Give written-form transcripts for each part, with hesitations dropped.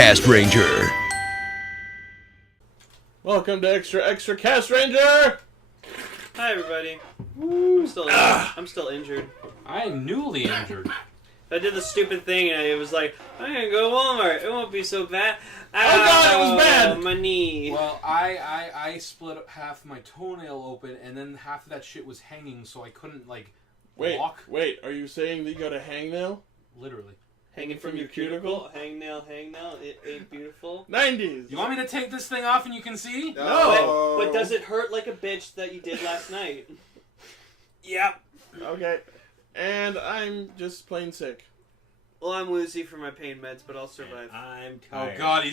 Castranger. Welcome to Extra Castranger! Hi everybody. I'm still injured. I'm newly injured. I did the stupid thing and it was like, I'm gonna go to Walmart. It won't be so bad. Oh god, it was bad! My knee. Well, I split up half my toenail open, and then half of that shit was hanging, so I couldn't walk. Wait, are you saying that you got a hangnail? Literally. Hanging from your cuticle? Hangnail, it ain't beautiful. 90s! You want me to take this thing off and you can see? No! But does it hurt like a bitch that you did last night? Yep. Okay. And I'm just plain sick. Well, I'm woozy for my pain meds, but I'll survive. I'm tired. Oh god,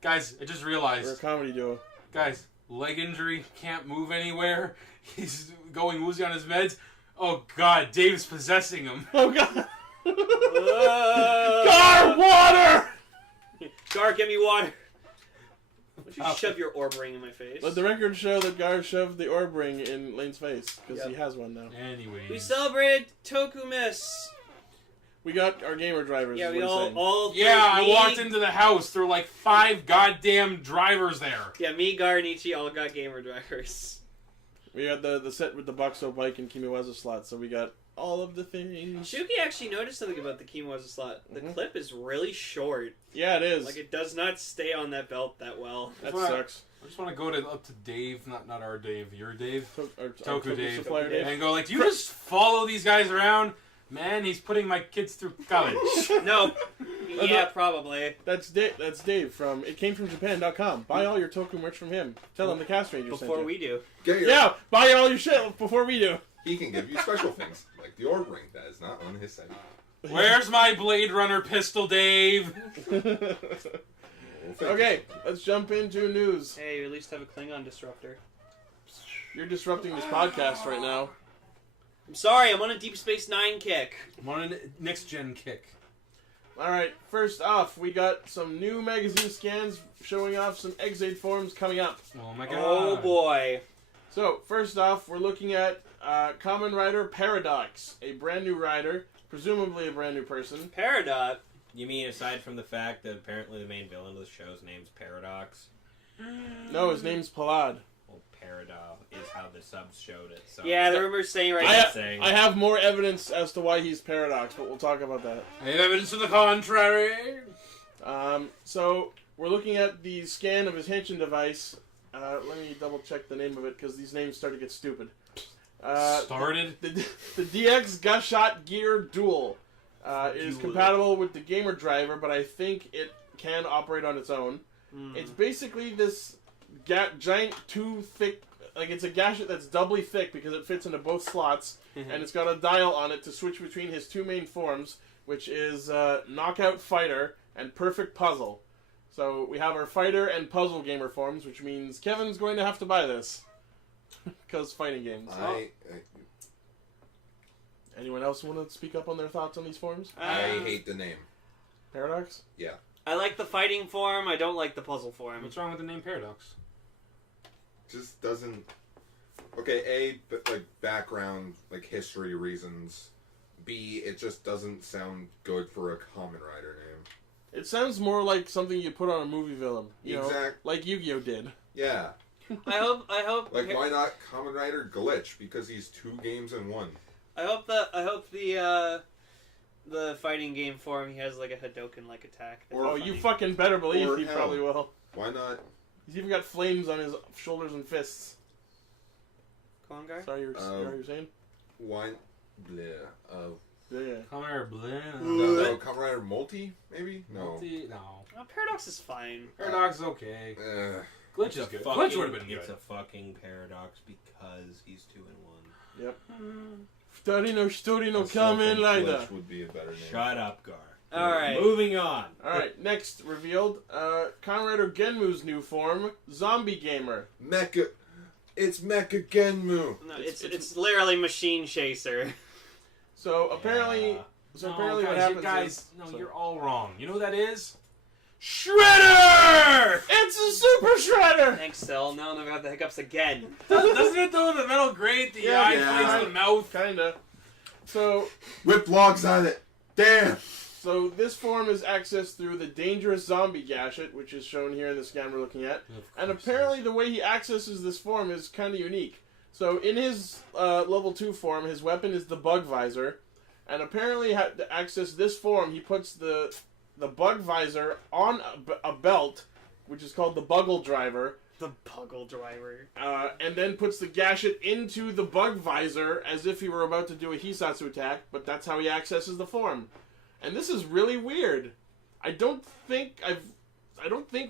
guys, I just realized. We're a comedy duo. Guys, leg injury, can't move anywhere. He's going woozy on his meds. Oh god, Dave's possessing him. Oh god! Gar, water! Gar, get me water. Would you shove your orb ring in my face? Let the record show that Gar shoved the orb ring in Lane's face, because he has one now. Anyways. We celebrated Tokumiss. We got our gamer drivers. Yeah, is we what he's saying. all I walked into the house. There were like 5 goddamn drivers there. Yeah, me, Gar, and Ichi all got gamer drivers. We got the set with the Boxo bike and Kimiwaza slot, so we got all of the things. Shuki actually noticed something about the Kimiwaza slot. The clip is really short. Yeah, it is. Like, it does not stay on that belt that well. That sucks. I just want to go up to Dave, not our Dave, your Dave, Toku Dave, Dave, and go like, do you just follow these guys around? Man, he's putting my kids through college. No. Yeah, probably. That's Dave from itcamefromjapan.com. Buy all your Toku merch from him. Tell him the Castranger sent Before you. we do. Yeah, buy all your shit before we do. He can give you special things, like the orb ring that is not on his site. Where's my Blade Runner pistol, Dave? Okay, let's jump into news. Hey, you at least have a Klingon disruptor. You're disrupting this podcast right now. I'm sorry, I'm on a Deep Space Nine kick. I'm on a next-gen kick. Alright, first off, we got some new magazine scans showing off some Ex-Aid forms coming up. Oh my god. Oh boy. So, first off, we're looking at Kamen Rider Paradox, a brand new rider, presumably a brand new person. Paradox? You mean aside from the fact that apparently the main villain of the show's name's Paradox? No, his name's Palad. Well, Paradox is how the subs showed it. So. Yeah, the rumor's saying right now. I have more evidence as to why he's Paradox, but we'll talk about that. I have evidence to the contrary. So, we're looking at the scan of his Henshin device. Let me double check the name of it, because these names start to get stupid. Started? The DX Gashat Gear Dual is compatible with the gamer driver, but I think it can operate on its own. It's basically this giant, too thick, like it's a Gashat that's doubly thick because it fits into both slots, and it's got a dial on it to switch between his two main forms, which is Knockout Fighter and Perfect Puzzle. So we have our Fighter and Puzzle gamer forms, which means Kevin's going to have to buy this. Because fighting games. Anyone else want to speak up on their thoughts on these forms? I hate the name. Paradox? Yeah. I like the fighting form, I don't like the puzzle form. What's wrong with the name Paradox? Just doesn't... Okay, A, like background, like history reasons. B, it just doesn't sound good for a Kamen Rider name. It sounds more like something you put on a movie villain. You know, like Yu-Gi-Oh! Did. Yeah. I hope. Like, why not Kamen Rider Glitch? Because he's 2 games in 1. I hope the fighting game form, he has like a Hadoken-like attack. You fucking better believe he probably will. Why not? He's even got flames on his shoulders and fists. Kongar? Sorry, you were saying? Why? Bleh. Yeah. Kamen Rider Blend. No, Kamen Rider Multi? Maybe? No. No, Paradox is fine. Paradox is okay. Glitch is good. Glitch would have been good. It's a fucking Paradox because he's 2 in 1. Yep. Story no Kamen Rider. Glitch would be a better name. Shut up, Gar. Alright. Moving on. Alright, next revealed, Kamen Rider Genmu's new form, Zombie Gamer. It's Mecha Genmu. No, it's literally Machine Chaser. So apparently, what happens you're all wrong. You know who that is? Shredder! It's a Super Shredder! Thanks, Cell. Now I've got the hiccups again. Doesn't it though? The metal grate, the eye plates, the mouth. Kinda. So Whip logs on it. Damn. So this form is accessed through the dangerous zombie Gashat, which is shown here in the scan we're looking at. And apparently the way he accesses this form is kind of unique. So in his level 2 form, his weapon is the bug visor. And apparently to access this form, he puts the bug visor on a belt, which is called the Buggle Driver. The Buggle Driver. And then puts the Gashat into the bug visor as if he were about to do a Hisatsu attack, but that's how he accesses the form. And this is really weird. I don't think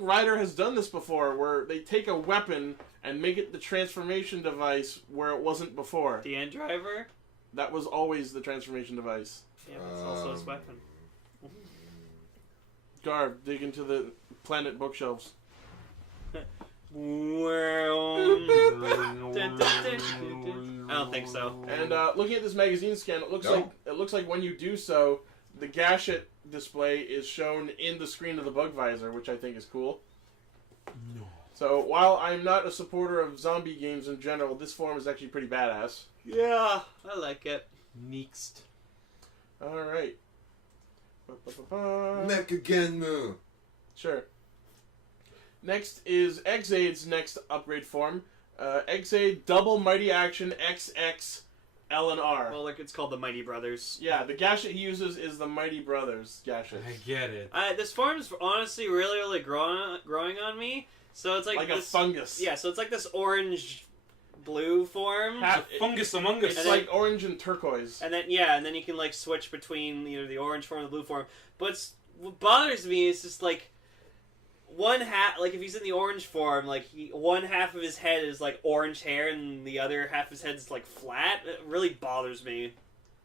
Rider has done this before, where they take a weapon and make it the transformation device where it wasn't before. The end driver? That was always the transformation device. Yeah, that's also his weapon. Garv, dig into the planet bookshelves. Well, I don't think so. And looking at this magazine scan, it looks like when you do so, the Gashat display is shown in the screen of the bug visor, which I think is cool. No. So while I'm not a supporter of zombie games in general, this form is actually pretty badass. Yeah, I like it. Next. All right. Mechagenmu. Sure. Next is Ex-Aid's next upgrade form. Ex-Aid Double Mighty Action XX L and R. Well, like it's called the Mighty Brothers. Yeah, the Gashat he uses is the Mighty Brothers Gashat. I get it. This form's honestly really growing on me. So it's like a this, fungus. Yeah, so it's like this orange-blue form. Ha- It's a fungus among us. It's like orange and turquoise. And then you can like switch between either the orange form or the blue form. But what bothers me is just like one half, like if he's in the orange form, like one half of his head is like orange hair and the other half of his head is like flat. It really bothers me.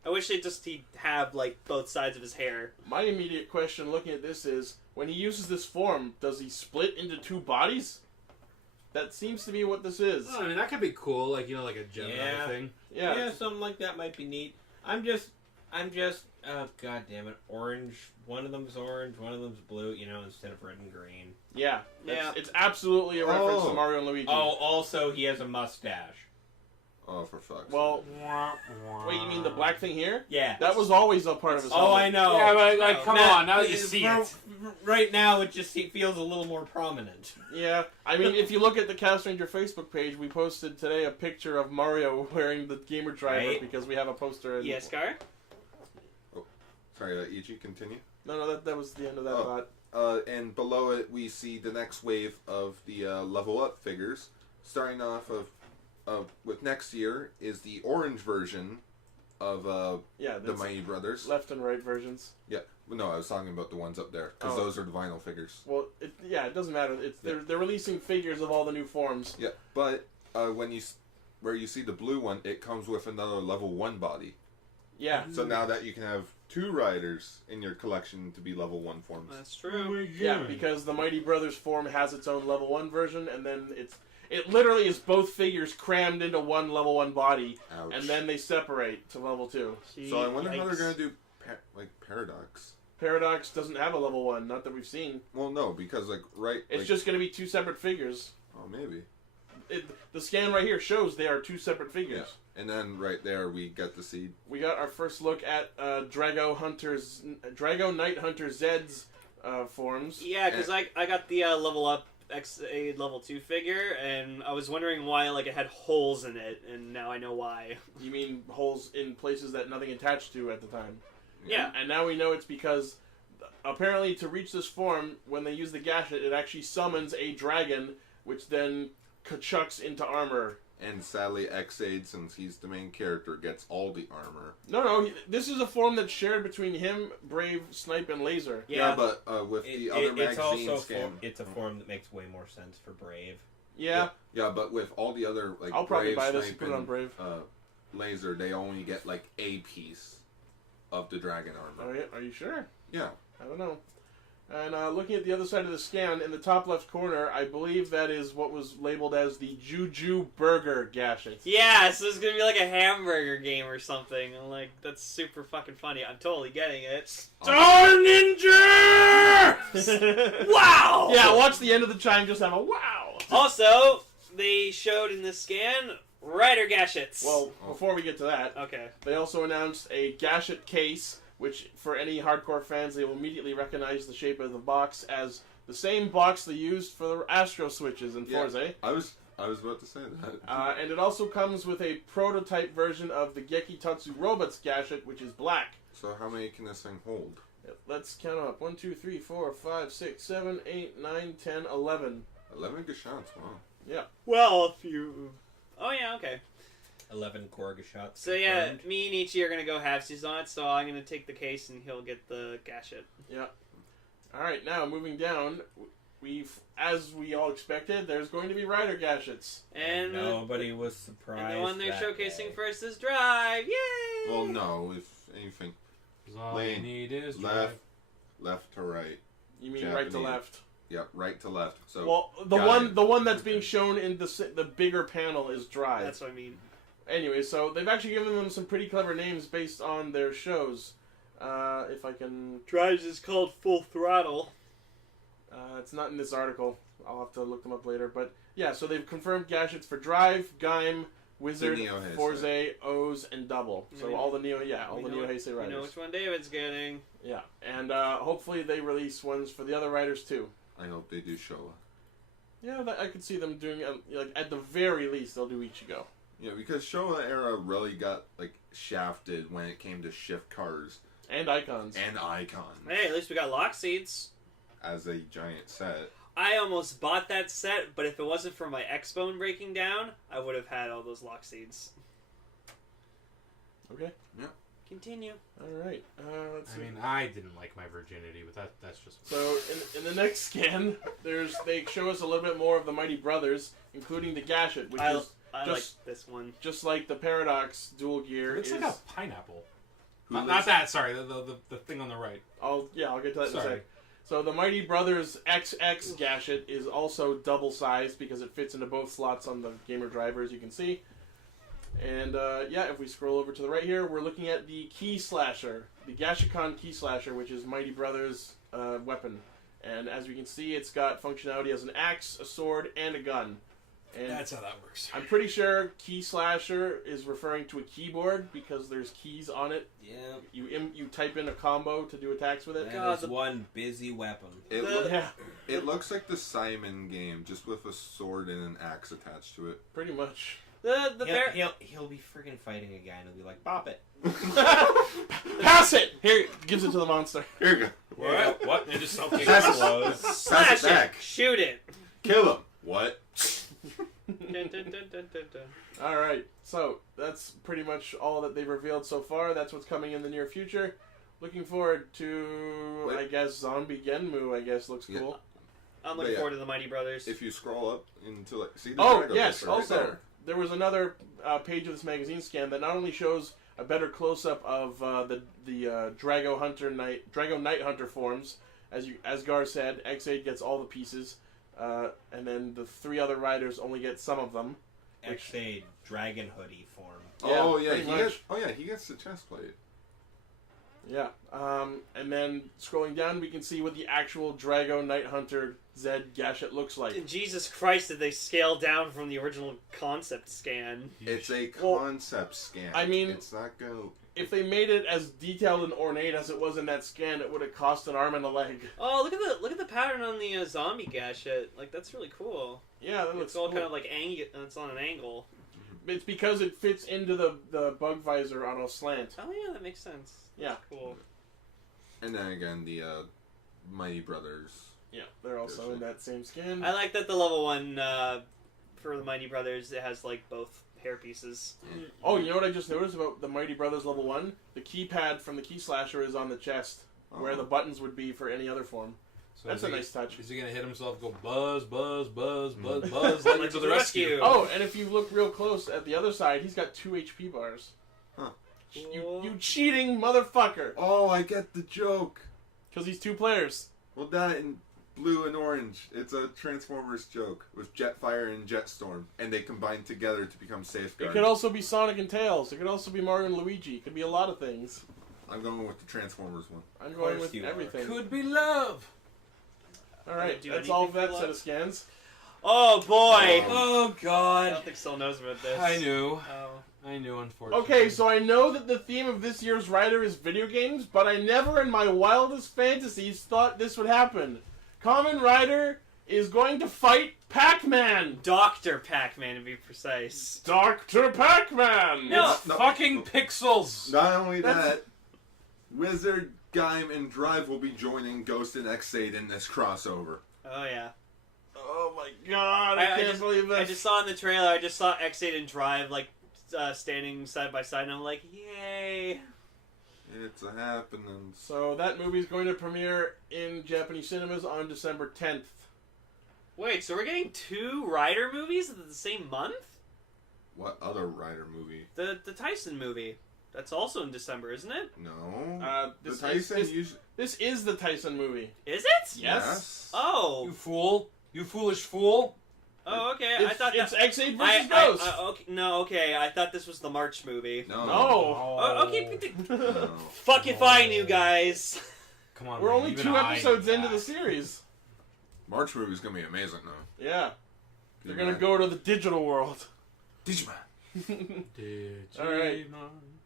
I wish he'd have like both sides of his hair. My immediate question looking at this is, when he uses this form, does he split into two bodies? That seems to be what this is. Oh, I mean, that could be cool, like, you know, like a Gemini thing. Yeah. Something like that might be neat. I'm just, oh god damn it, orange. One of them's orange, one of them's blue, instead of red and green. Yeah. Yeah. It's absolutely a reference to Oh. Mario and Luigi. Oh, also, he has a mustache. Oh, for fuck's sake. Well, wait, you mean the black thing here? Yeah. That was always a part of his Oh, helmet. I know. Yeah, but, like, come on, now that you see for- it. Right now, it feels a little more prominent. Yeah, I mean, if you look at the Castranger Facebook page, we posted today a picture of Mario wearing the gamer driver Right. because we have a poster. In Yes, Gar? Sorry, Ichi, continue. No, that was the end of that Oh. thought. And below it, we see the next wave of the level up figures. Starting off with next year is the orange version of Yeah, the that's Mighty Brothers. left and right versions. Yeah, no, I was talking about the ones up there because Oh. those are the vinyl figures. Well, it doesn't matter. They're releasing figures of all the new forms. Yeah, but where you see the blue one, it comes with another level 1 body. Yeah, So now that you can have 2 riders in your collection to be level 1 forms. That's true. yeah, because the Mighty Brothers form has its own level 1 version, and then it literally is both figures crammed into one level 1 body, Ouch. and then they separate to level 2. So I wonder how they're Yikes. gonna do Paradox. Paradox doesn't have a level 1, not that we've seen. Well, no, because It's just going to be 2 separate figures. oh maybe. The scan right here shows they are 2 separate figures. And then right there we get to see We got our first look at Drago Night Hunter Zed's forms. Yeah, because I got the level up Ex-Aid level 2 figure, and I was wondering why it had holes in it, and now I know why. You mean holes in places that nothing attached to at the time. Yeah. And now we know it's because apparently to reach this form, when they use the Gashat, it actually summons a dragon, which then kachucks into armor. And sadly, Ex-Aid, since he's the main character, gets all the armor. No, this is a form that's shared between him, Brave, Snipe, and Laser. Yeah, but with the other it's magazine also scan, it's a form that makes way more sense for Brave. Yeah. yeah, but with all the other I'll probably Brave, buy this Snipe, and put it on Brave. Laser, they only get a piece of the dragon armor. Are you sure? Yeah. I don't know. And looking at the other side of the scan, in the top left corner, I believe that is what was labeled as the Juju Burger Gashat. Yeah, so it's gonna be like a hamburger game or something. I'm like, that's super fucking funny. I'm totally getting it. Star Ninja! Wow! Yeah, watch the end of the chime just have a wow! Also, they showed in the scan Rider Gashats. Well, before we get to that, Okay. they also announced a Gashat case which for any hardcore fans, they will immediately recognize the shape of the box as the same box they used for the Astro Switches in Forza. I was about to say that. And it also comes with a prototype version of the Gekitatsu Robots Gashat, which is black. So how many can this thing hold? Let's count them up. 1, 2, 3, 4, 5, 6, 7, 8, 9, 10, 11. 11 Gashats, wow. Yeah. Well, if you... Oh, yeah, okay. 11 core Gashats. So, yeah, me and Ichi are going to go halfsies on it, so I'm going to take the case and he'll get the Gashat. Yeah. Alright, now moving down, as we all expected, there's going to be Rider Gashats. And nobody was surprised. And the one they're showcasing day. first is Drive. Yay! Well, no, if anything. All you need is Left to right. You mean Japanese. right to left? Yep, right to left. So well, the one that's being shown in the bigger panel is Drive. That's what I mean. Anyway, so they've actually given them some pretty clever names based on their shows. If I can... Drive's is called Full Throttle. It's not in this article. I'll have to look them up later. But yeah, so they've confirmed Gashats for Drive, Gaim, Wizard, Forza, O's, and Double. So all the Neo Heisei riders. You know which one David's getting. Yeah, and hopefully they release ones for the other riders too. I hope they do Showa. Yeah, I could see them doing like at the very least they'll do Ichigo. Yeah, because Showa era really got like shafted when it came to shift cars and icons. Hey, at least we got lock seats as a giant set. I almost bought that set, but if it wasn't for my X-Bone breaking down, I would have had all those lock seats. Okay. Yeah. Continue. All right. Let's see. I mean, I didn't like my virginity, but that's just... So, in the next scan, they show us a little bit more of the Mighty Brothers, including the Gashat, which I is like this one. Just like the Paradox dual gear. It looks like a pineapple. Not that, sorry, the thing on the right. I'll get to that in a sec. So the Mighty Brothers XX Gashat is also double-sized because it fits into both slots on the gamer driver, as you can see. And if we scroll over to the right here, we're looking at the Key Slasher, the Gashikon Key Slasher, which is Mighty Brothers' weapon. And as you can see, it's got functionality as an axe, a sword, and a gun. And that's how that works. I'm pretty sure Key Slasher is referring to a keyboard because there's keys on it. Yeah. You type in a combo to do attacks with it. That is one busy weapon. It looks like the Simon game, just with a sword and an axe attached to it. Pretty much. He'll be freaking fighting a guy and he'll be like, "Bop it, pass it." Here, gives it to the monster. Here you go. What? And just something blows. Slash it. Shoot it. Kill him. What? All right, so that's pretty much all that they've revealed so far. That's what's coming in the near future. Looking forward to, I guess, Zombie Genmu. I guess looks cool. I'm looking forward to the Mighty Brothers. If you scroll up into like, see the Drago yes, also there was another page of this magazine scan that not only shows a better close-up of the Drago Night Hunter forms, as Gar said, Ex-Aid gets all the pieces. And then the three other riders only get some of them. Ex-Aid Dragon Hoodie form. He gets the chest plate. Yeah. And then scrolling down, we can see what the actual Drago Night Hunter Zed Gashat looks like. Jesus Christ, did they scale down from the original concept scan? It's a concept scan. I mean, it's not going. If they made it as detailed and ornate as it was in that scan, it would have cost an arm and a leg. Oh, look at the pattern on the zombie Gashat. Like, that's really cool. Yeah, that looks It's all cool. kind of like it's on an angle. It's because it fits into the bug visor on a slant. Oh yeah, that makes sense. Yeah. That's cool. And then again, the Mighty Brothers. Yeah, they're also in that same skin. I like that the level 1 for the Mighty Brothers, it has like both hair pieces. Oh, you know what I just noticed about the Mighty Brothers level 1? The keypad from the Key Slasher is on the chest, where the buttons would be for any other form. So that's a nice touch. Is he going to hit himself, go buzz, buzz, buzz, buzz, buzz, Lightning to the rescue? Oh, and if you look real close at the other side, he's got 2 HP bars. Huh. You cheating motherfucker. Oh, I get the joke. Because he's 2 players. Well, that and blue and orange. It's a Transformers joke with Jetfire and Jetstorm, and they combine together to become Safeguard. It could also be Sonic and Tails. It could also be Mario and Luigi. It could be a lot of things. I'm going with the Transformers one. I'm going with everything. Could be love. All right, that's all of that set of scans. Oh boy! Oh I God! don't think Sol knows about this. I knew. Oh. I knew, unfortunately. Okay, so I know that the theme of this year's Rider is video games, but I never in my wildest fantasies thought this would happen. Kamen Rider is going to fight Pacman! Dr. Pacman, to be precise. Dr. Pacman! No. It's fucking pixels. Not only That's- that, Wizard, Gaim, and Drive will be joining Ghost and Ex-Aid in this crossover. Oh yeah. Oh my god, I can't believe this. I just saw in the trailer. I just saw Ex-Aid and Drive standing side by side, and I'm like, yay! It's a happening. So that movie's going to premiere in Japanese cinemas on December 10th. Wait, so we're getting 2 Rider movies in the same month? What other Rider movie? The Tyson movie. That's also in December, isn't it? No. This the Tyson is, usually. this is the Tyson movie. Is it? Yes. Oh. You fool! You foolish fool! Oh, okay. It's, I thought it's that. Ex-Aid versus Ghost. Okay, no, okay. I thought this was the March movie. No. No. Oh, okay. No. Fuck if I knew, guys. Come on, We're man, only even 2 I episodes knew into the that. series. March movie's gonna be amazing though. Yeah. They're gonna go to the digital world. Digimon. Alright.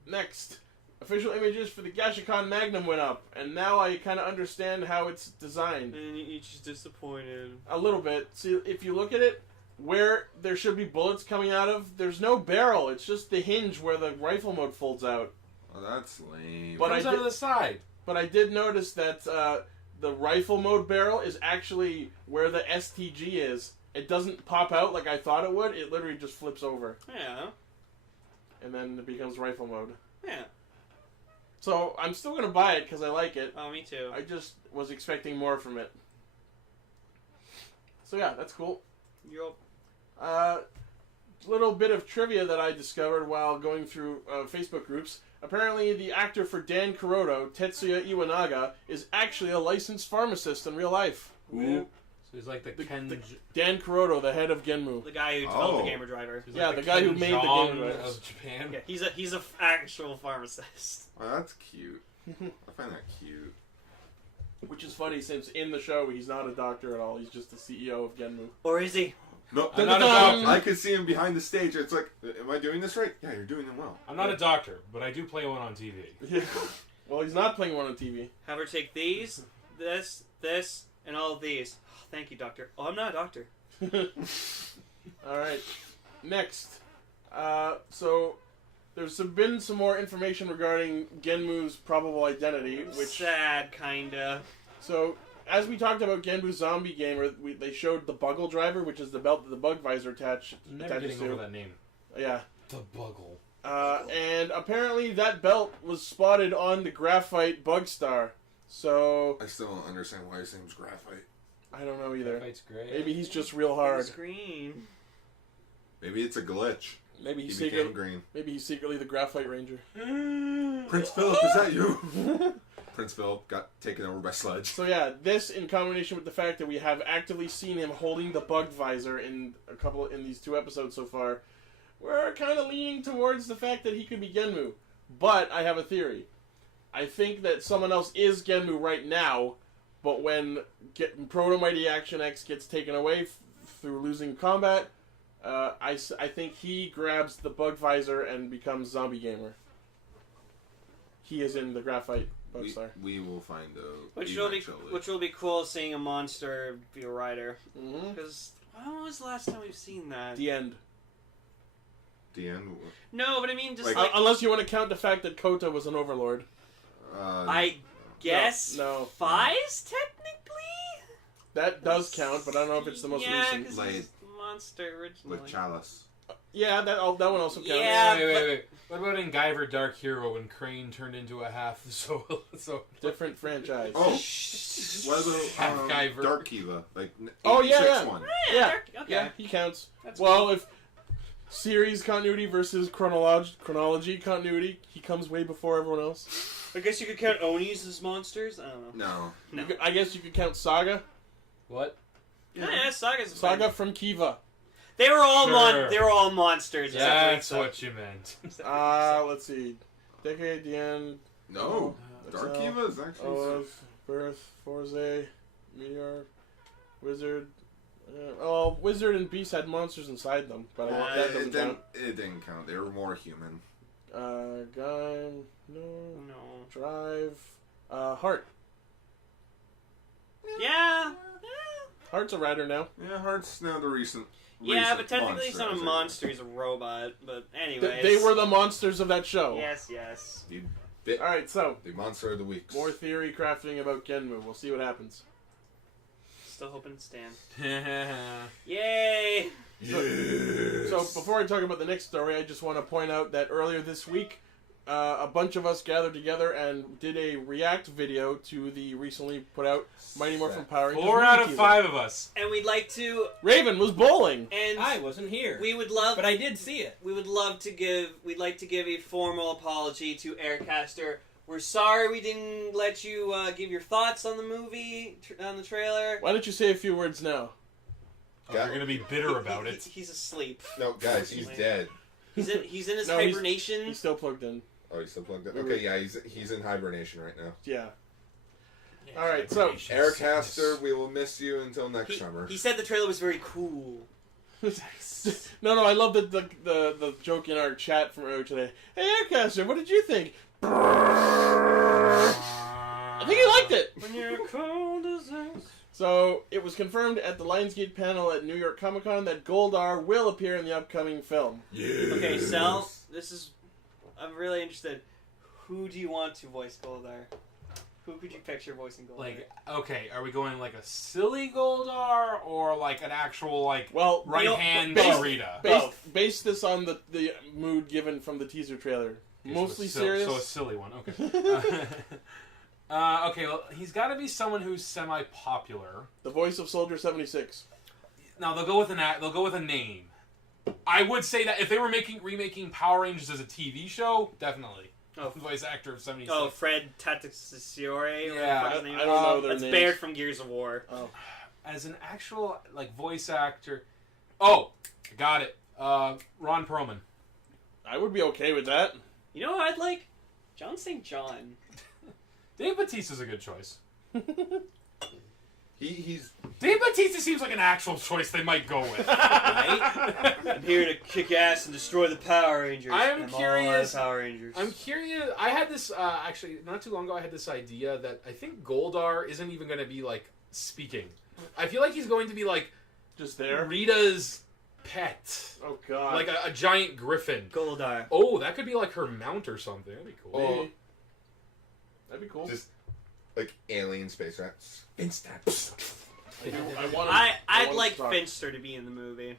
Next. Official images for the Gashats Magnum went up, and now I kind of understand how it's designed. And each is disappointed. A little bit. See, if you look at it, where there should be bullets coming out of, there's no barrel. It's just the hinge where the rifle mode folds out. Oh, that's lame. But Comes I out did- of the side. But I did notice that the rifle mode barrel is actually where the STG is. It doesn't pop out like I thought it would. It literally just flips over, Yeah. and then it becomes rifle mode. Yeah. So I'm still gonna buy it because I like it. Oh, me too. I just was expecting more from it. So yeah, that's cool. Yup. Little bit of trivia that I discovered while going through Facebook groups. Apparently, the actor for Dan Kuroda, Tetsuya Iwanaga, is actually a licensed pharmacist in real life. So he's like the Ken. Dan Kuroda, the head of Genmu. The guy who developed Oh. the Gamer Driver. he's Yeah, like the guy who Ken made the Jeong Game Riders. of Japan. Yeah, he's a actual pharmacist. Oh, that's cute. I find that cute. Which is funny since in the show he's not a doctor at all. He's just the CEO of Genmu. Or is he? No, I'm not a Dun-dun-dun. doctor. I could see him behind the stage. It's like, am I doing this right? Yeah, you're doing it well. I'm not a doctor, but I do play one on TV. Well, he's not playing one on TV. Have her take these, this, and all of these. Oh, thank you, doctor. Oh, I'm not a doctor. Alright. Next. So, there's been some more information regarding Genmu's probable identity, which... Sad, kinda. So, as we talked about Genmu Zombie Gamer, they showed the Buggle Driver, which is the belt that the bug visor attaches Never getting to. over that name. Yeah. The Buggle. And apparently that belt was spotted on the Graphite Bug Star. So, I still don't understand why his name's Graphite. I don't know either. Fight's great. Maybe he's just real hard. Screen. Maybe it's a glitch. Maybe He he's became secretly, green. maybe he's secretly the Graphite Ranger. Prince Philip, is that you? Prince Philip got taken over by Sludge. So yeah, this in combination with the fact that we have actively seen him holding the bug visor in these 2 episodes so far, we're kind of leaning towards the fact that he could be Genmu. But I have a theory. I think that someone else is Genmu right now, but when Proto Mighty Action X gets taken away through losing combat, I think he grabs the bug visor and becomes Zombie Gamer. He is in the Graphite Bug Star. We will find out. Which eventually. will be cool seeing a monster be a rider. Mm-hmm. Because when was the last time we've seen that? The end. The end. No, but I mean just Like- like Unless you want to count the fact that Kota was an overlord. I guess No. Fies technically. That does count, but I don't know if it's the most yeah, recent. because Like- he's the monster originally. with Chalice. Yeah, that one also counts. Yeah. Wait. What about in Guyver Dark Hero when Crane turned into a half so Different franchise. Oh, what Half about Guyver. Dark Kiva? Like Oh, yeah, 86 yeah. one. Yeah. Okay. Yeah, he counts. That's Well, cool. if series continuity versus chronology continuity, he comes way before everyone else. I guess you could count Onis as monsters. I don't know. No. No. I guess you could count Saga. What? Yeah, Saga's a Saga fun- from Kiva. They were all Sure. they were all monsters. That's except what you meant. Let's see. Decade, the end. No. Dark Excel, Kiva is actually. Olaf, Birth, Forze, Meteor, Wizard, Wizard and Beast had monsters inside them, but that doesn't count. It didn't count. They were more human. Gun, no, No. Drive, Heart. Yeah. Heart's a rider now. Yeah, Heart's now the recent. Yeah, but technically he's not a monster. monster, he's a robot. But anyway. They were the monsters of that show. Yes. Alright, so, The monster of the week. more theory crafting about Genmu. We'll see what happens. Still hoping to stand. Yeah. Yay! Yes. So, before I talk about the next story, I just want to point out that earlier this week, a bunch of us gathered together and did a react video to the recently put out Mighty Morphin Power Rangers. 4 out of teaser. 5 of us. And we'd like to, Raven was bowling. and I wasn't here, we would love, but I did see it. we'd like to give a formal apology to Aircaster. We're sorry we didn't let you give your thoughts on the movie, on the trailer. Why don't you say a few words now? You're gonna be bitter about it. He's asleep. No, guys, he's dead. He's in his No, he's- hibernation. He's still plugged in. Oh, he's still plugged in? Okay, yeah, he's in hibernation right now. Yeah. Alright, so... Aircaster, we will miss you until next summer. He said the trailer was very cool. No, I love the joke in our chat from earlier today. Hey, Aircaster, what did you think? I think he liked it. When you're cold as ice. So, it was confirmed at the Lionsgate panel at New York Comic Con that Goldar will appear in the upcoming film. Yes. Okay, Sal, I'm really interested. Who do you want to voice Goldar? Who could you picture voicing Goldar? Like, okay, are we going like a silly Goldar or like an actual like Well, right hand based- Rita? Base this on the mood given from the teaser trailer. Mostly serious. So a silly one. Okay. Okay, well, he's got to be someone who's semi-popular. The voice of Soldier 76. Now they'll go with They'll go with a name. I would say that if they were remaking Power Rangers as a TV show, definitely. Oh. Voice actor of 76. Oh, Fred Tatasciore? Yeah, I don't know their That's names. Baird from Gears of War. Oh. As an actual like voice actor. Oh, got it. Ron Perlman. I would be okay with that. You know what I'd like? John St. John. Dave Bautista's a good choice. He's Dave Bautista seems like an actual choice they might go with. Right? I'm here to kick ass and destroy the Power Rangers. I'm I'm curious- all Power Rangers. I'm curious. I had this actually not too long ago. I had this idea that I think Goldar isn't even going to be like speaking. I feel like he's going to be like Just there. Rita's pet, Oh, God. like a giant griffin. Goldar. Oh, that could be like her mount or something. That'd be cool. Maybe. That'd be cool. just like alien space rats. I want I'd want like to talk. Finster to be in the movie.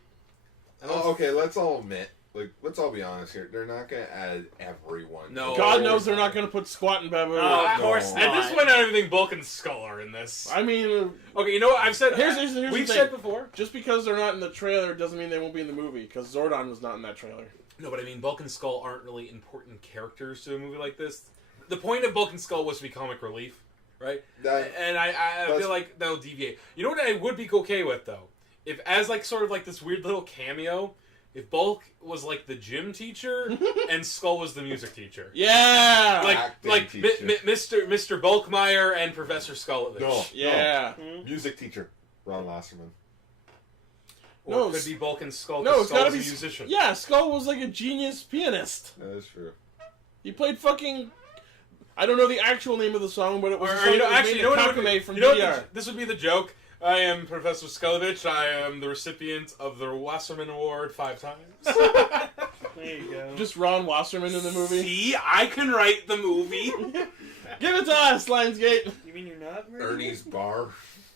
Oh, okay, let's all admit, like, let's all be honest here. They're not gonna add everyone. No. God knows they're not going to put Squat and Babu. Oh, of No. course At not. At this point, I don't even think Bulk and Skull are in this. I mean, Okay, you know what I've said. Here's we've the said thing. before. just because they're not in the trailer doesn't mean they won't be in the movie, because Zordon was not in that trailer. No, but I mean, Bulk and Skull aren't really important characters to a movie like this. The point of Bulk and Skull was to be comic relief, right? And I that's- feel like they'll deviate. You know what I would be okay with though, if as like sort of like this weird little cameo, if Bulk was like the gym teacher and Skull was the music teacher. Yeah! Acting Like teacher. Mr. Bulkmeyer and Professor Skullovich. No. Yeah. Music teacher, Ron Lasserman. Or No, it could be Bulk and Skull. No, 'cause it's gotta Skull's be a musician. Yeah, Skull was like a genius pianist. That is true. He played fucking... I don't know the actual name of the song, but it was Or, a song you know, that was actually, made you know at what? Pacman from You know DR. what? This would be the joke. I am Professor Skullovich. I am the recipient of the Wasserman Award 5 times. There you go. Just Ron Wasserman in the movie. See, I can write the movie. Give it to us, Lionsgate! You mean you're not? Ernie's Bar.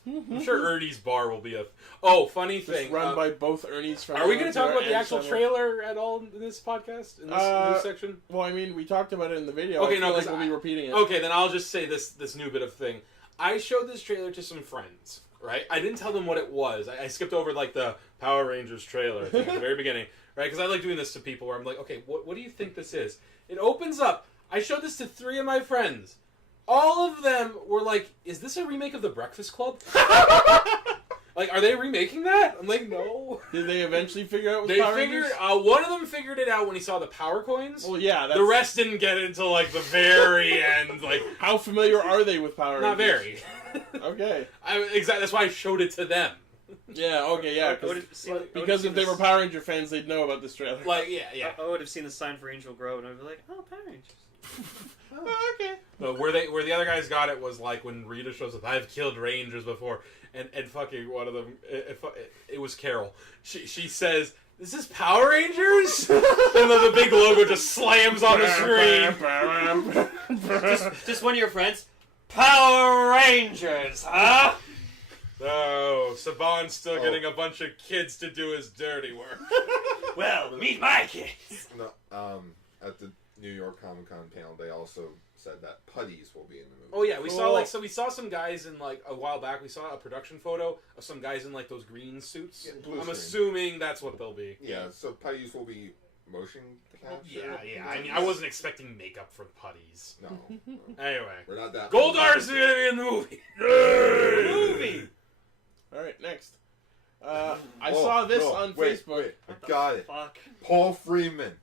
I'm sure Ernie's Bar will be a. Oh, funny Just thing. run by both Ernie's from... Are we going to talk about the and actual Summer. trailer at all in this podcast? In this news section? Well, I mean, we talked about it in the video. Okay, I no, feel like 'cause we'll be repeating it. Okay, then I'll just say this new bit of thing. I showed this trailer to some friends, right? I didn't tell them what it was. I skipped over like the Power Rangers trailer thing at the very beginning, right? Because I like doing this to people where I'm like, okay, what do you think this is? It opens up. I showed this to 3 of my friends. All of them were like, is this a remake of The Breakfast Club? Like, are they remaking that? I'm like, no. Did they eventually figure out it was They Power figured, Rangers? one of them figured it out when he saw the power coins. Well, yeah. That's, The rest didn't get it until like the very end. Like, How familiar are they with Power Rangers? not very. Okay. Exactly. That's why I showed it to them. Yeah, okay, yeah. Because if they were Power Ranger fans, they'd know about this trailer. Like, yeah. I would have seen the sign for Angel Grove, and I'd be like, oh, Power Rangers. Oh, okay. No, where the other guys got it was like when Rita shows up. I've killed Rangers before, and fucking one of them. It was Carol. She says, "Is this Power Rangers?" And then the big logo just slams on the screen. Just one of your friends. Power Rangers, huh? Oh, Saban's still getting a bunch of kids to do his dirty work. Well, meet my kids. No, at the New York Comic Con panel, they also said that putties will be in the movie. Oh yeah, we saw some guys in like a while back. We saw a production photo of some guys in like those green suits. Yeah, blue I'm screen. assuming that's what they'll be. Yeah, so putties will be motion capture. Yeah. I mean, I wasn't expecting makeup for putties. No, Anyway, we're not that. Goldar's gonna be in the movie. Movie. All right, next. I saw this on Facebook. Wait, I got it. Fuck. Paul Freeman.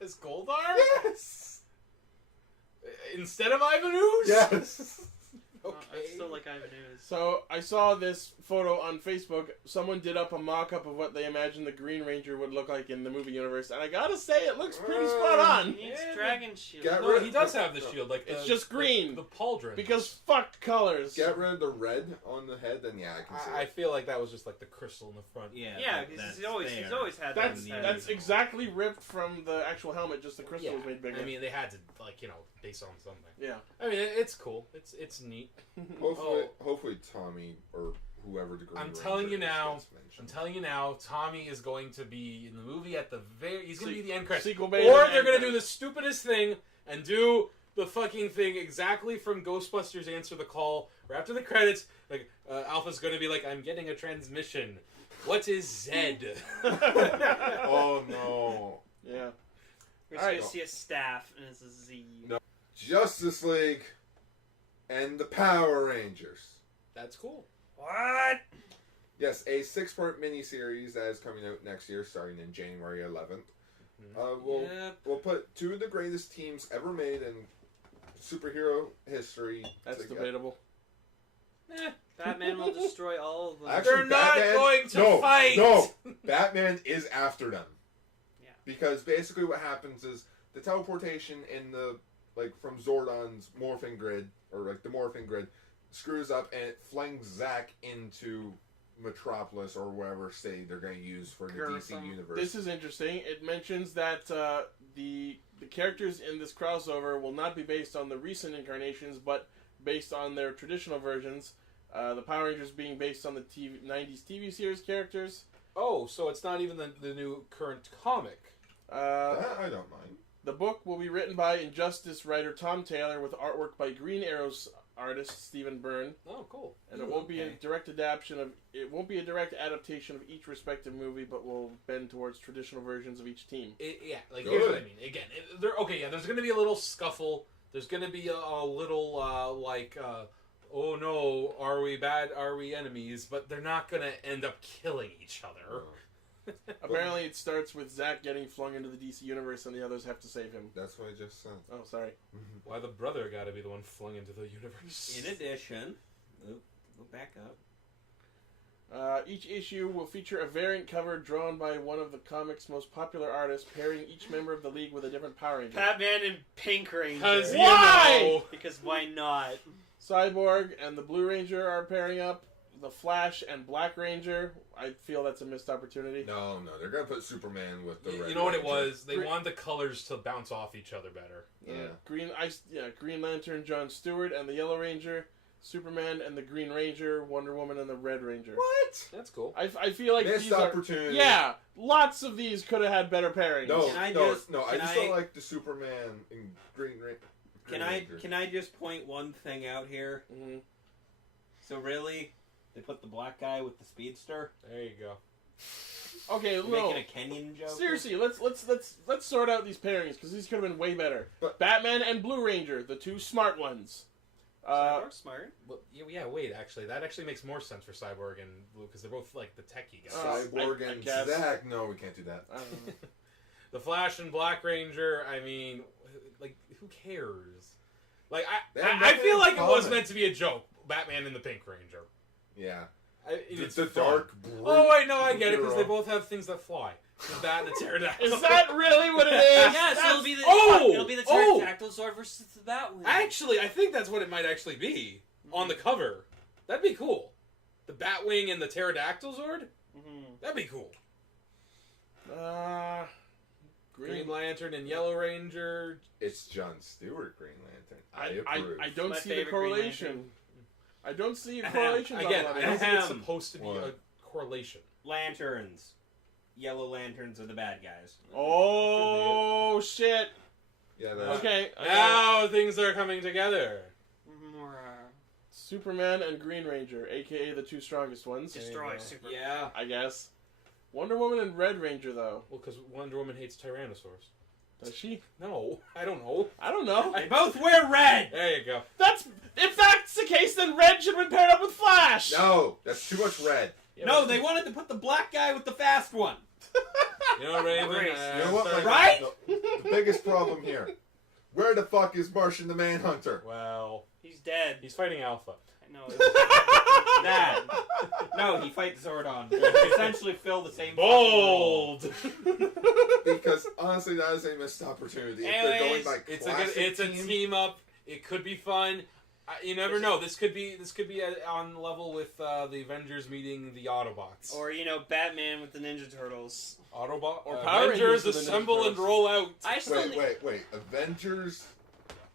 Is Goldar? Yes. Instead of Ivan Ooze? Yes. I still like Ivan Ooze. So I saw this photo on Facebook. Someone did up a mock-up of what they imagined the Green Ranger would look like in the movie universe, and I gotta say, it looks pretty spot on. He needs Dragon Shield. No, he does have the shield. Like It's the- just green. The pauldron. Because fuck colors. Get rid of the red on the head, then yeah, I can see I it. feel like that was just like the crystal in the front. Yeah, because he's always had That's that. that's exactly ripped from the actual helmet. Just the crystal was made bigger. I mean, they had to base on something. yeah. I mean, it's cool. It's neat. Hopefully Tommy or whoever the Green I'm Ranger telling you is now. gets mentioned. I'm telling you now, Tommy is going to be in the movie at the very. He's going to be the end credits. Sequel Or bait they're and going to do end the stupidest thing and do the fucking thing exactly from Ghostbusters Answer the Call. Or after the credits, like Alpha's going to be like, "I'm getting a transmission. What is Z?" Oh no. Yeah. We're All right. going to see a staff, and it's a Z. No. Justice League and the Power Rangers. That's cool. What? Yes, a 6-part miniseries that is coming out next year, starting in January 11th. We'll put two of the greatest teams ever made in superhero history. That's together. debatable. Batman will destroy all of them. Actually, They're not Batman- going to fight. No, Batman is after them. Yeah. Because basically what happens is the teleportation in the from Zordon's morphing grid or the morphing grid screws up and it flings Zack into Metropolis or whatever city they're going to use for the DC universe. This is interesting. It mentions that the characters in this crossover will not be based on the recent incarnations, but based on their traditional versions. The Power Rangers being based on the 90s TV series characters. Oh, so it's not even the new current comic. That I don't mind. The book will be written by Injustice writer Tom Taylor with artwork by Green Arrow's artist Stephen Byrne. Oh, cool. And it won't be a direct adaptation of each respective movie, but will bend towards traditional versions of each team. Here's what I mean. Again, there's going to be a little scuffle. There's going to be a little oh no, are we bad? Are we enemies? But they're not going to end up killing each other. Apparently, it starts with Zack getting flung into the DC universe, and the others have to save him. That's what I just said. Oh, sorry. Why the brother got to be the one flung into the universe? In addition, go back up. Each issue will feature a variant cover drawn by one of the comic's most popular artists, pairing each member of the League with a different Power Ranger. Batman and Pink Ranger. Because Why? Because why not? Cyborg and the Blue Ranger are pairing up. The Flash and Black Ranger. I feel that's a missed opportunity. No, they're going to put Superman with the Red You know what it Ranger. was? They wanted the colors to bounce off each other better. Yeah. Green Lantern, John Stewart, and the Yellow Ranger. Superman and the Green Ranger. Wonder Woman and the Red Ranger. What? That's cool. I feel like Missed these are... opportunity. Yeah, lots of these could have had better pairings. I just don't like the Superman and Green Ranger. Can I just point one thing out here? Mm-hmm. So really, they put the black guy with the speedster. There you go. Okay, You're no. making a Kenyan joke. Seriously, let's sort out these pairings because these could have been way better. But- Batman and Blue Ranger, the two smart ones. Cyborg's smart. Well, yeah, wait, actually. That actually makes more sense for Cyborg and Blue, because they're both, like, the techie guys. Cyborg I and guess. Zack. No, we can't do that. I don't know. The Flash and Black Ranger, I mean, like, who cares? Like, They have I nothing feel in like it was common. meant to be a joke. Batman and the Pink Ranger. Yeah. It's the fun. dark blue. Oh wait, no, I get it because they both have things that fly. The bat and the pterodactyl. Is that really what it is? Yeah, so it'll be the pterodactyl sword versus the Batwing. Actually, I think that's what it might actually be on the cover. That'd be cool. The Batwing and the pterodactyl sword. That'd be cool. Green Lantern and Yellow Ranger. It's John Stewart Green Lantern. I approve. I don't My see the favorite Green correlation. I don't see a correlation. Again, I don't think it's Ahem. supposed to be What? a correlation. Lanterns. Yellow lanterns are the bad guys. Oh shit! Yeah, that's Okay. Now things are coming together. Superman and Green Ranger, aka the two strongest ones. Destroy Superman. Yeah. I guess. Wonder Woman and Red Ranger, though. Well, because Wonder Woman hates Tyrannosaurs. Does she? No, I don't know. I don't know. They both wear red! There you go. If that's the case, then Red should have been paired up with Flash. no. That's too much red. Yeah, No, but- they wanted to put the black guy with the fast one. You know, Raven. Grace. You know what? sorry. Right? The biggest problem here. Where the fuck is Martian the Manhunter? Well, He's dead. he's fighting Alpha. I know. That. No, he fights Zordon. They essentially fill the same Bold. Because honestly, that is a missed opportunity. If they're going Anyways, by It's classic a team up. It could be fun. You never know. This could be on level with the Avengers meeting the Autobots. Or, Batman with the Ninja Turtles. Autobot or Power Avengers Rangers with the Ninja assemble and Turtles. roll out. I still Wait. Avengers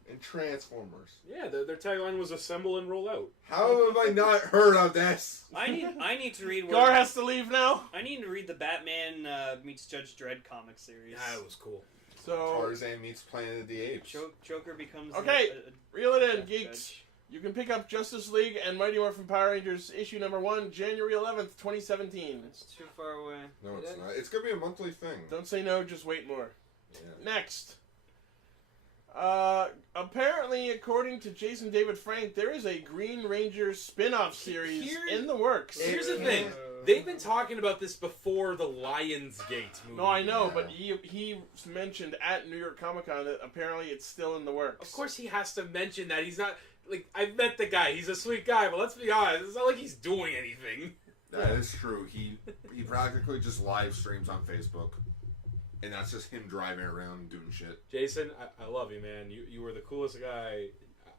and Transformers. Yeah, their tagline was assemble and roll out. How have I not heard of this? I need to read Gar has to leave now. I need to read the Batman meets Judge Dredd comic series. That was cool. So, Tarzan meets Planet of the Apes. Joker becomes Okay, a reel it in, judge. geeks. You can pick up Justice League and Mighty Morphin Power Rangers issue number 1, January 11th, 2017. It's too far away. No, it's not. It's gonna be a monthly thing. Don't say no, just wait more. Yeah. Next. Apparently, according to Jason David Frank, there is a Green Ranger spin-off series in the works. Here's the thing. They've been talking about this before the Lionsgate movie. No, I know, but he mentioned at New York Comic Con that apparently it's still in the works. Of course he has to mention that. He's not... Like, I've met the guy. He's a sweet guy, but let's be honest. It's not like he's doing anything. That is true. He practically just live streams on Facebook, and that's just him driving around and doing shit. Jason, I love you, man. You were the coolest guy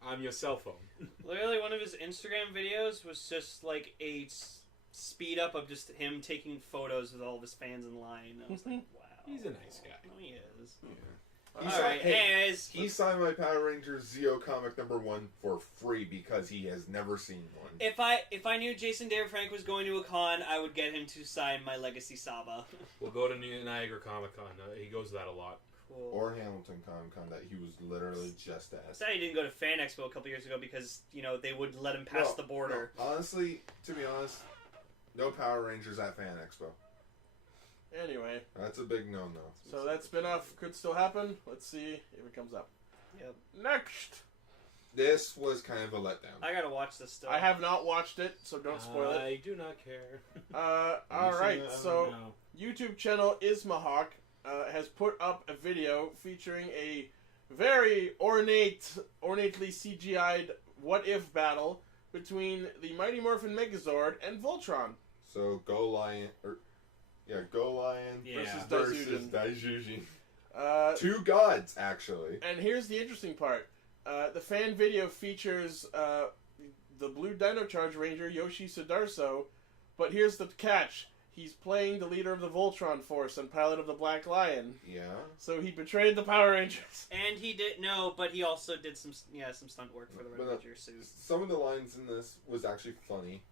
on your cell phone. Literally, one of his Instagram videos was just like a speed up of just him taking photos with all of his fans in line. I was like, wow. He's a nice guy. No, he is. Yeah. Alright, anyways. He signed my Power Rangers Zeo comic number 1 for free because he has never seen one. If I knew Jason David Frank was going to a con, I would get him to sign my Legacy Saba. We'll go to Niagara Comic Con. He goes to that a lot. Cool. Or Hamilton Comic Con that he was literally just at. Sad he didn't go to Fan Expo a couple years ago because, they would let him pass the border. No, honestly, to be honest, no Power Rangers at Fan Expo. Anyway, That's a big no-no. so that spin-off could still happen. Let's see if it comes up. Yep. Next! This was kind of a letdown. I gotta watch this still. I have not watched it, so don't spoil it. I do not care. Alright, so YouTube channel Ismahawk has put up a video featuring a very ornately CGI'd what-if battle between the Mighty Morphin Megazord and Voltron. So Go Lion versus Daijujin. Two gods, actually. And here's the interesting part. The fan video features the Blue Dino Charge Ranger Yoshi Sudarso, but here's the catch. He's playing the leader of the Voltron Force and pilot of the Black Lion. Yeah. So he betrayed the Power Rangers. And he did but he also did some stunt work for the Red Ranger suit. Some of the lines in this was actually funny.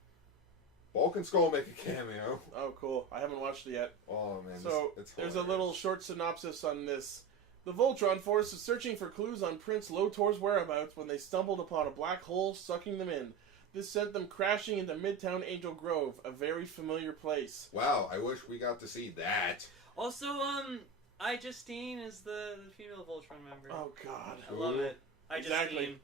Bulk and Skull make a cameo. Oh, cool. I haven't watched it yet. Oh, man. So, it's there's a hilarious. little short synopsis on this. The Voltron Force is searching for clues on Prince Lotor's whereabouts when they stumbled upon a black hole sucking them in. This sent them crashing into Midtown Angel Grove, a very familiar place. Wow, I wish we got to see that. Also, Justine is the female Voltron member. Oh, God. I love it. Exactly.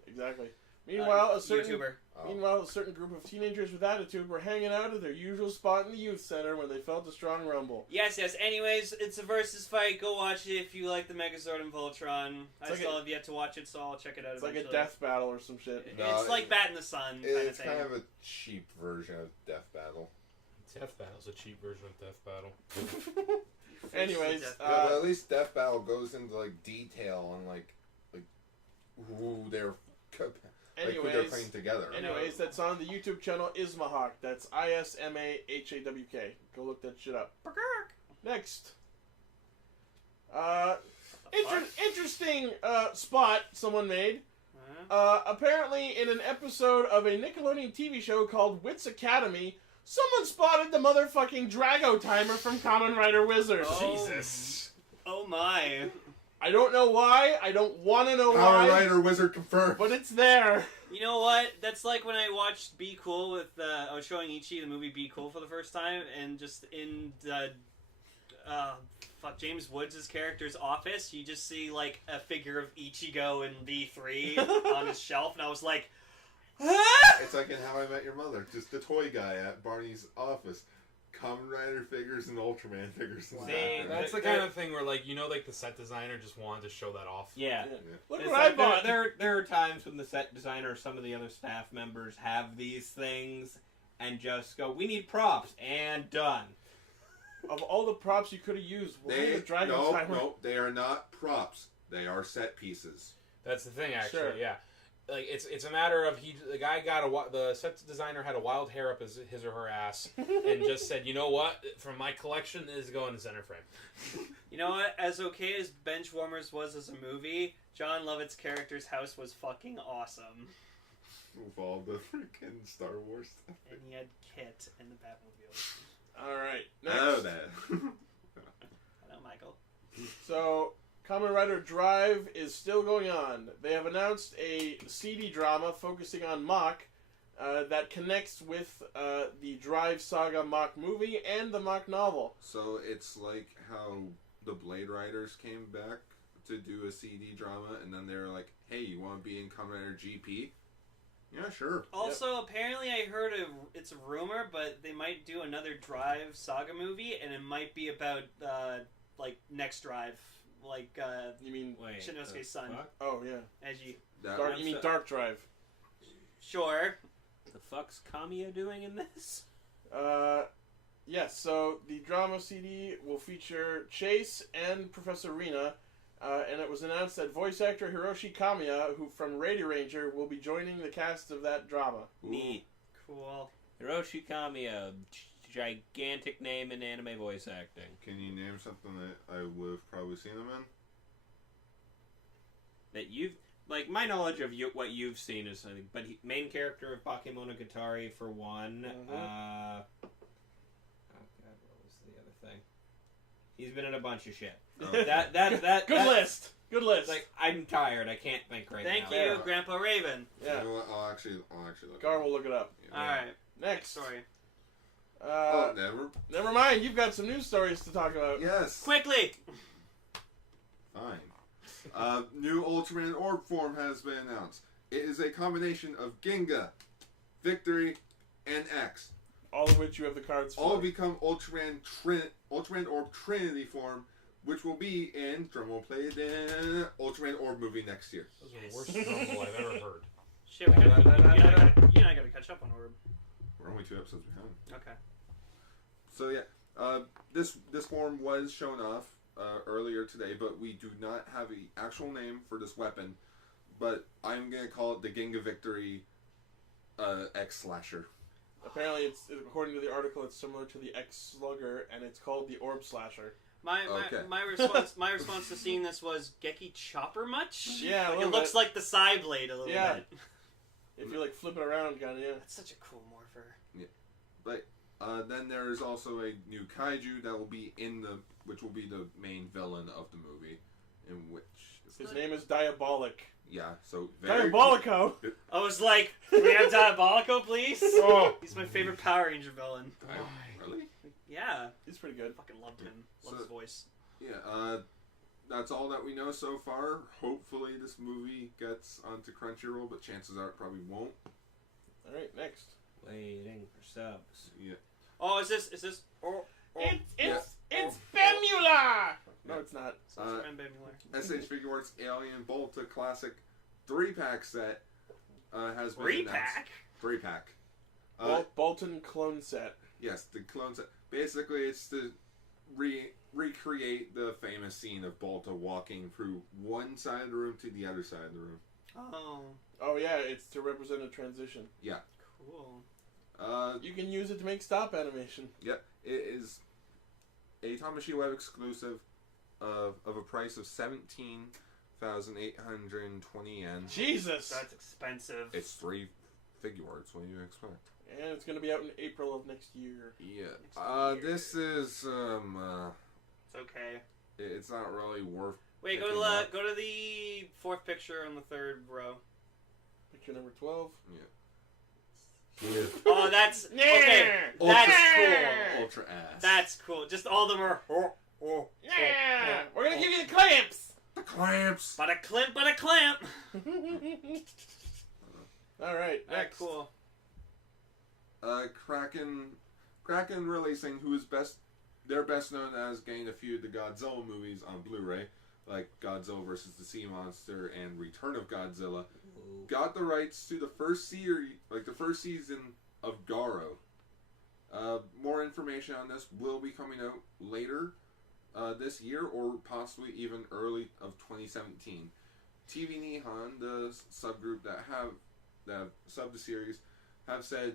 Meanwhile, a certain YouTuber. Meanwhile, a certain group of teenagers with attitude were hanging out at their usual spot in the youth center when they felt a strong rumble. Yes. Anyways, it's a versus fight. Go watch it if you like the Megazord and Voltron. I still have yet to watch it, so I'll check it out It's eventually. like a death battle or some shit. It's like Bat in the Sun kind of It's thing. kind of a cheap version of Death Battle. Death Battle's a cheap version of Death Battle. Anyways, Yeah, but at least Death Battle goes into like detail on like who they're who they're playing together. Anyways, that's on the YouTube channel Ismahawk. That's ISMAHAWK. Go look that shit up. Next. Interesting spot someone made. Apparently, in an episode of a Nickelodeon TV show called Wits Academy, someone spotted the motherfucking Drago timer from Kamen Rider Wizard. Jesus. Oh my. I don't know why. I don't want to know Power why. Rider Wizard confirmed. But it's there. You know what? That's like when I watched Be Cool with, I was showing Ichi the movie Be Cool for the first time, and just in the, James Woods' character's office, you just see, like, a figure of Ichigo in B3 on his shelf, and I was like, ah! It's like in How I Met Your Mother. Just the toy guy at Barney's office. Kamen Rider figures and Ultraman figures. And See, That's the kind of thing where, like, like the set designer just wanted to show that off. Yeah. Look It's what like I bought. There are times when the set designer or some of the other staff members have these things and just go, we need props, and done. Of all the props you could have used, why the Dragon timer? No, they are not props. They are set pieces. That's the thing, actually. Sure. Yeah, like it's a matter of the guy the set designer had a wild hair up his or her ass and just said, you know what, from my collection, this is going to center frame. You know what? As okay as Benchwarmers was as a movie, John Lovett's character's house was fucking awesome. With all the freaking Star Wars stuff. And he had Kit and the Batmobile. Alright, next. Oh, that. Hello, Michael. So, Kamen Rider Drive is still going on. They have announced a CD drama focusing on Mach that connects with the Drive Saga Mach movie and the Mach novel. So it's like how the Blade Riders came back to do a CD drama, and then they were like, hey, you want to be in Kamen Rider GP? Yeah, sure. Also, apparently I heard it's a rumor, but they might do another Drive Saga movie, and it might be about, like, Next Drive. Like, You mean... Shinosuke's son. Fuck? Oh, yeah. Eiji. You mean Dark Drive. Sure. The fuck's Kamiya doing in this? Yes, so the drama CD will feature Chase and Professor Rina, and it was announced that voice actor Hiroshi Kamiya, who from Radio Ranger, will be joining the cast of that drama. Neat. Cool. Hiroshi Kamiya, gigantic name in anime voice acting. Can you name something that I would have probably seen him in? That you've... Like, my knowledge of what you've seen is something, but main character of Bakemonogatari for one. Mhm. Oh god, what was the other thing? He's been in a bunch of shit. Oh. Good list. Good list. Like, I'm tired. I can't think right Thank now. you, Yeah. Grandpa Raven. Yeah. You know what? I'll actually look. Gar will look it up. Yeah. Alright. Next. Sorry. Never. Never mind. You've got some news stories to talk about. Yes. Quickly! Fine. New Ultraman Orb form has been announced. It is a combination of Ginga, Victory, and X. All of which you have the cards for. All become Ultraman Orb Trinity form, which will be in, drumroll played in, Ultraman Orb movie next year. Those are the worst rumble I've ever heard. Shit, you and I gotta catch up on Orb. We're only 2 episodes behind. Okay. So yeah, this form was shown off earlier today, but we do not have an actual name for this weapon. But I'm gonna call it the Ginga Victory X Slasher. Apparently, it's according to the article, it's similar to the X Slugger, and it's called the Orb Slasher. My response to seeing this was Geki Chopper much? Yeah, a Like, it little looks bit. like the side blade a little Yeah. bit. If you like flip it around, kind of, yeah. That's such a cool morpher. But then there is also a new kaiju that will be which will be the main villain of the movie, in which His name is Diabolic. yeah. So very Diabolico! I was like, can we have Diabolico, please? Oh. He's my favorite Power Ranger villain. Really? Yeah. He's pretty good. Fucking loved him. Love So- his voice. Yeah. that's all that we know so far. Hopefully this movie gets onto Crunchyroll, but chances are it probably won't. All right, next. Waiting for subs. Yeah. Oh, is this? It's Bemula. No, it's not. SH Figuarts Alien Bolta Classic 3-pack set has been announced. 3-pack. Bolton clone set. Yes, the clone set. Basically, it's to recreate the famous scene of Bolta walking through one side of the room to the other side of the room. Oh yeah, it's to represent a transition. Yeah. Cool. You can use it to make stop animation. Yep. It is a Tamashii Web exclusive of a price of 17,820 yen. Jesus! That's expensive. It's 3 Figuarts. What do you expect? And it's going to be out in April of next year. Yeah. This is It's okay. It's not really worth. Wait, picking go up. to the fourth picture on the third row. Picture number 12. Yeah. Oh, that's okay. That's cool. Ultra ass. That's cool. Just all of them are. Yeah! We're going to give you the clamps! the clamps. But a clamp, but a clamp. Alright, Alright, next. cool. Kraken releasing they're best known as getting a few of the Godzilla movies on Blu-ray, like Godzilla vs. the Sea Monster and Return of Godzilla. Got the rights to the first season of Garo. More information on this will be coming out later this year, or possibly even early of 2017. TV Nihon, the subgroup that have subbed the series, have said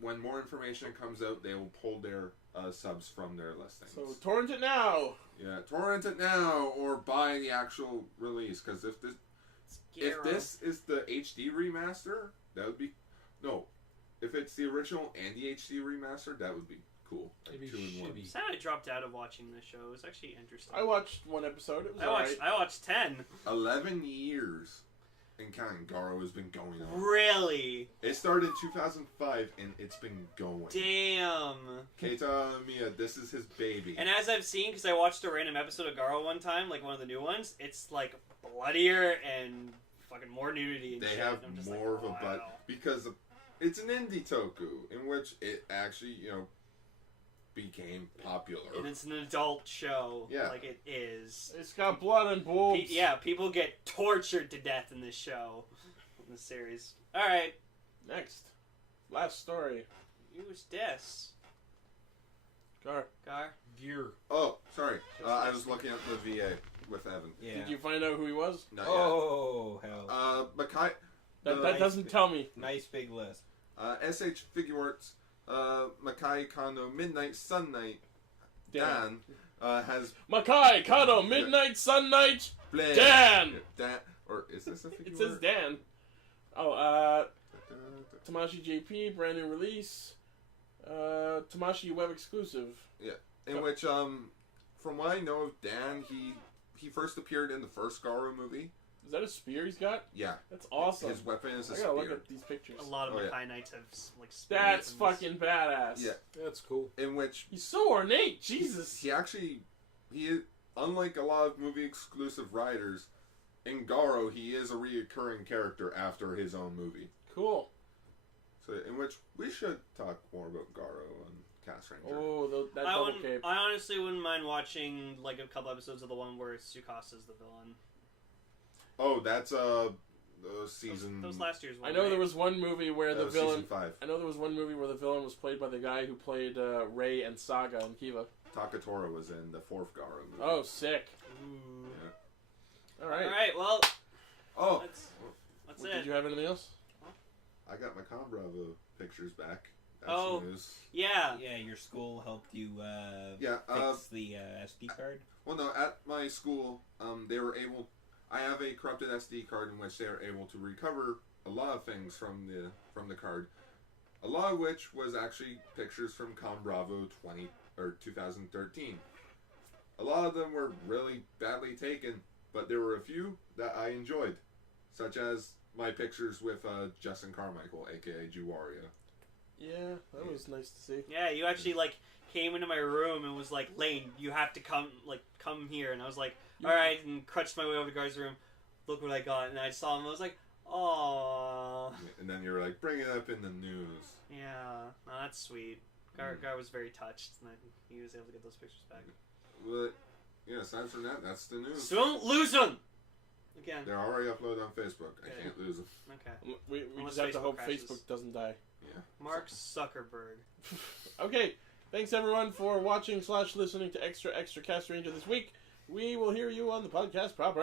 when more information comes out, they will pull their subs from their listings. So torrent it now! Yeah, torrent it now or buy the actual release. Because if this is the HD remaster, that would be If it's the original and the HD remaster, that would be cool. Like Maybe 2 in 1. Sad I dropped out of watching this show. It was actually interesting. I watched one episode. It was alright. I watched 10. 11 years and counting. Garo has been going on. Really? It started in 2005 and it's been going. Damn. Keita Miya, this is his baby. And as I've seen, because I watched a random episode of Garo one time, like one of the new ones, it's like bloodier and fucking more nudity and They shit. have I'm just more like, of a butt because it's an indie toku in which it actually, became popular. And it's an adult show. Yeah. Like it is. It's got blood and boobs. People get tortured to death in this show. In this series. Alright. Next. Last story. Who's this? Gar. Gear. Oh, sorry. I was looking at the VA with Evan. Yeah. Did you find out who he was? Not Oh, hell. yet. Makai... That doesn't tell me. Nice big list. SH Figuarts, Makai Kondo Midnight Sun Knight Dan has... Makai, Kado, Midnight Sun Knight, Dan! Dan. Or is this a figure? It says Dan. Oh, Tamashi JP, brand new release. Tamashi Web exclusive. Yeah. In which, from what I know of Dan, he first appeared in the first Garo movie. Is that a spear he's got? Yeah. That's awesome. His weapon is a I spear. gotta look at these pictures. A lot of Oh, yeah. Makai Knights have like spears That's and fucking badass. Yeah. That's cool. In which He's so ornate. Jesus. he is, unlike a lot of movie exclusive writers, in Garo he is a reoccurring character after his own movie. Cool. So in which we should talk more about Garo and Castranger. Oh, that double cape. I honestly wouldn't mind watching like a couple episodes of the one where Tsukasa's the villain. Oh, that's season. That was last year's one. I know right? there was one movie where the villain. Season 5. I know there was one movie where the villain was played by the guy who played Rei and Saga in Kiva. Takatora was in the 4th Garo movie. Oh, sick. Ooh. All right. Alright, well, Oh, that's Did it. you have anything else? I got my Bravo pictures back. That's Oh. news. Yeah. Yeah, your school helped you Yeah. fix the SD card? Well, no. At my school, they were able. I have a corrupted SD card in which they are able to recover a lot of things from the card. A lot of which was actually pictures from Bravo 2013. A lot of them were really badly taken, but there were a few that I enjoyed, such as my pictures with Justin Carmichael, aka Juwaria. Yeah, that was nice to see. Yeah, you actually like came into my room and was like, Lane, you have to come here, and I was like, all right, and crunched my way over to Gar's room. Look what I got, and I saw him. I was like, oh. And then you were like, bring it up in the news. Yeah, no, that's sweet. Gar was very touched, and he was able to get those pictures back. But yeah, aside from that, that's the news. So don't lose them. Again. They're already uploaded on Facebook. Okay. I can't lose them. Okay. We Unless just have to Facebook hope crashes. Facebook doesn't die. Yeah. Mark Zuckerberg. Okay, thanks everyone for watching / listening to Extra Castranger this week. We will hear you on the podcast proper.